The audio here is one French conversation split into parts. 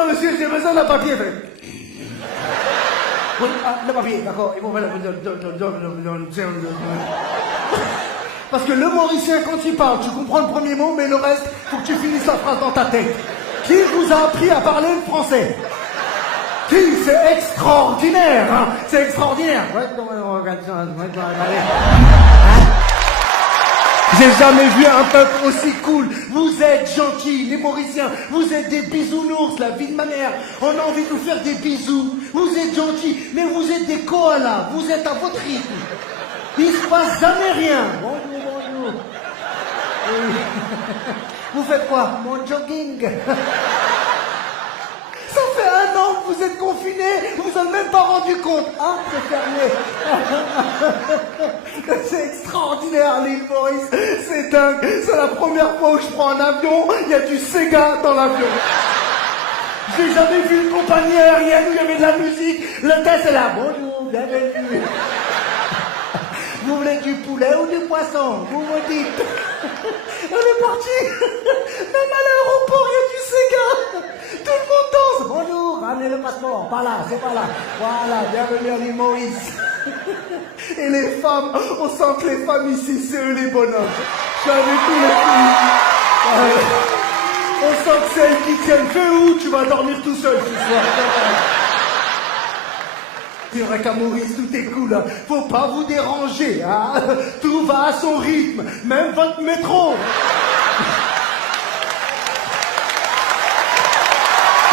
Excusez-moi, monsieur, j'ai besoin d'un papier. Oui, le papier, d'accord. Et bon, voilà. Parce que le Mauricien, quand il parle, tu comprends le premier mot, mais le reste, faut que tu finisses la phrase dans ta tête. Qui vous a appris à parler le français? Qui? C'est extraordinaire, hein? C'est extraordinaire. J'ai jamais vu un peuple aussi cool. Vous êtes gentils, les Mauriciens. Vous êtes des bisounours, la vie de ma mère. On a envie de vous faire des bisous. Vous êtes gentils, mais vous êtes des koalas. Vous êtes à votre rythme. Il se passe jamais rien. Bonjour, bonjour. Oui. Vous faites quoi? Mon jogging. Ça fait 1 an que vous êtes confinés, vous vous en êtes même pas rendu compte. Ah, c'est fermé. C'est extraordinaire, l'île Maurice. C'est dingue. C'est la première fois où je prends un avion, il y a du Sega dans l'avion. J'ai jamais vu une compagnie aérienne où il y avait de la musique. Le test est là. Bonjour, bienvenue. Vous voulez du poulet ou du poisson? Vous me dites. On est parti. Même à l'aéroport, il y a du Sega. Tout le monde danse. Bonjour, ramenez le passeport. Par là, c'est par là. Voilà, bienvenue à l'île Maurice. Et les femmes, on sent que les femmes ici, c'est eux les bonhommes. Je suis avec tous les filles. On sent que c'est elles qui tiennent. Fais où? Tu vas dormir tout seul ce soir. C'est vrai qu'à Maurice, tout est cool. Hein. Faut pas vous déranger. Hein. Tout va à son rythme. Même votre métro.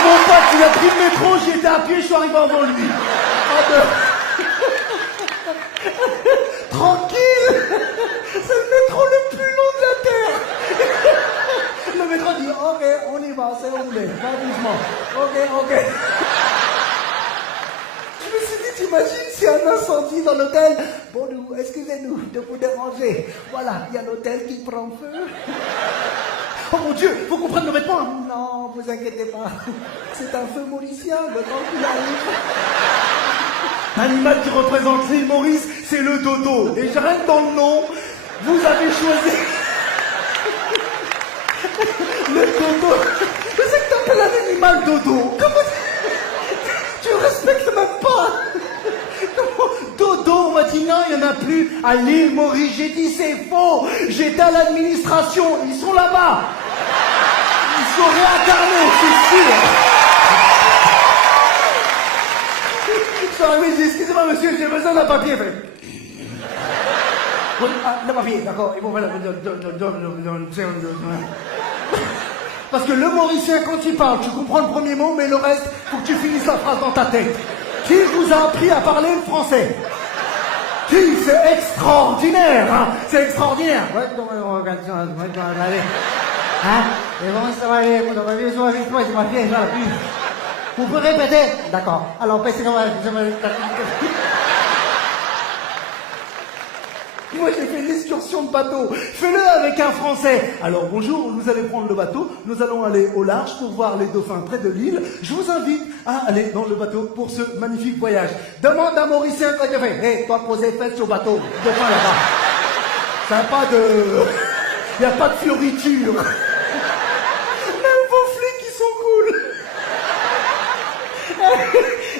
Mon pote, il a pris le métro, j'y étais à pied, je suis arrivé avant lui. Tranquille. C'est le métro le plus long de la Terre. Le métro dit, ok, on y va, c'est où vous voulez. Pas doucement. Ok. Je me suis dit, t'imagines s'il y a un incendie dans l'hôtel? Bonjour, excusez-nous de vous déranger. Voilà, il y a l'hôtel qui prend feu. Oh mon Dieu, faut qu'on prenne le vêtement. Non, vous inquiétez pas. C'est un feu mauricien, le temps qu'il arrive. L'animal qui représente l'île Maurice, c'est le dodo. Et rien que dans le nom, vous avez choisi le dodo. Je sais que t'appelles un animal dodo. Comment tu respectes même pas? Dodo, on m'a dit non, il n'y en a plus à l'île Maurice. J'ai dit c'est faux. J'étais à l'administration, ils sont là-bas. Ils sont réincarnés, c'est sûr. Je suis arrivé, j'ai dit excusez-moi monsieur, j'ai besoin d'un papier. Oui, le papier, d'accord. Et bon voilà. Parce que le Mauricien, quand il parle, tu comprends le premier mot, mais le reste, faut que tu finisses la phrase dans ta tête. Qui vous a appris à parler le français? Qui? C'est extraordinaire, hein? C'est extraordinaire. Vous pouvez répéter? D'accord. Alors, moi, j'ai fait l'excursion de bateau. Fais-le avec un Français. Alors, bonjour, vous allez prendre le bateau. Nous allons aller au large pour voir les dauphins près de l'île. Je vous invite à aller dans le bateau pour ce magnifique voyage. Demande à Mauricien quand tu fais. Hé, toi, posez fête sur le bateau. Dauphin là-bas. Ça n'a pas de... Il n'y a pas de fioriture. Même vos flics, ils sont cool.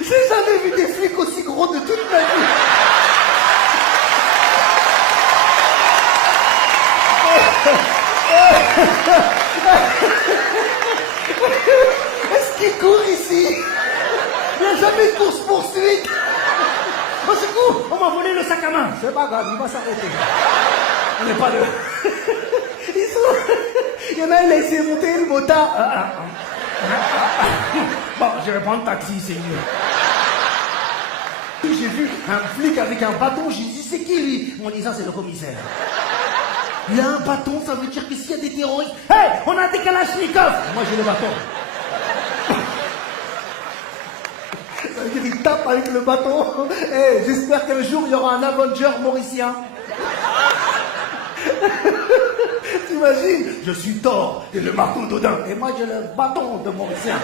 J'ai jamais vu des flics aussi gros de toute ma vie. Est-ce qu'il court ici? Il n'y a jamais de course-poursuite. Au secours, on m'a volé le sac à main. C'est pas grave, il va s'arrêter. On n'est pas deux. Il y en a, il a essayé de monter le motard. Bon, je vais prendre taxi, c'est mieux. J'ai vu un flic avec un bâton, j'ai dit c'est qui lui? Ils m'ont dit ça, c'est le commissaire. Il a un bâton, ça veut dire que s'il y a des terroristes... Hey, on a des kalachnikovs. Moi, j'ai le bâton. Ça veut dire qu'il tape avec le bâton. Hey, j'espère qu'un jour, il y aura un Avenger mauricien. T'imagines? Je suis Thor et le marteau d'Odin. Et moi, j'ai le bâton de Mauricien.